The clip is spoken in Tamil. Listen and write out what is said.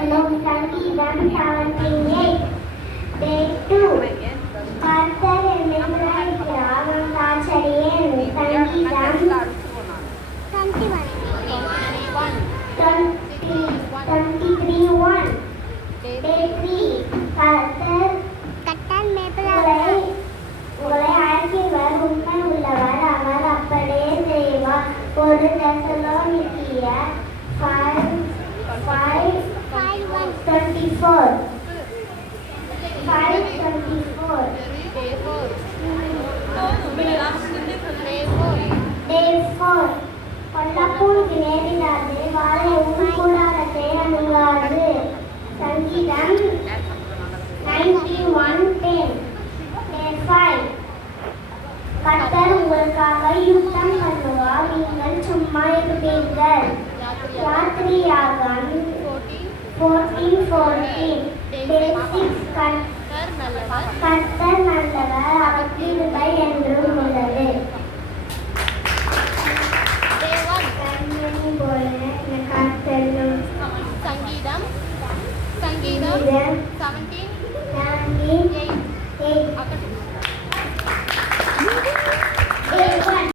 சொல்லும் சங்கீதம் 78. Day 2. கர்த்தர் என்னை விளைக்கிறார் அவன் காற்றடியேன் சங்கீதம் 23:1. Day 3. கர்த்தர் உங்களை அழைக்கிறவர் உண்மை உள்ளவர் அவர் அப்படியே செய்வார். ஒரு தெசலோனிக்கேயர் 5:24. Day 4. கொல்லப்பூருக்கு நேரிடாது வாழை கூடாரத்தை அணுகாது சங்கீதம் 91:10. Day 5. கர்த்தர் உங்களுக்காக யுத்தம் பண்ணுவார் நீங்கள் சும்மா இருப்பீர்கள் யாத்திரையாகமம் 14:14. Day 6. கர்த்தர் நல்லவர் அவர் கிருபை என்றும் உள்ளது. கண்மணி போல கர்த்தரும் சங்கீதம் 17:8.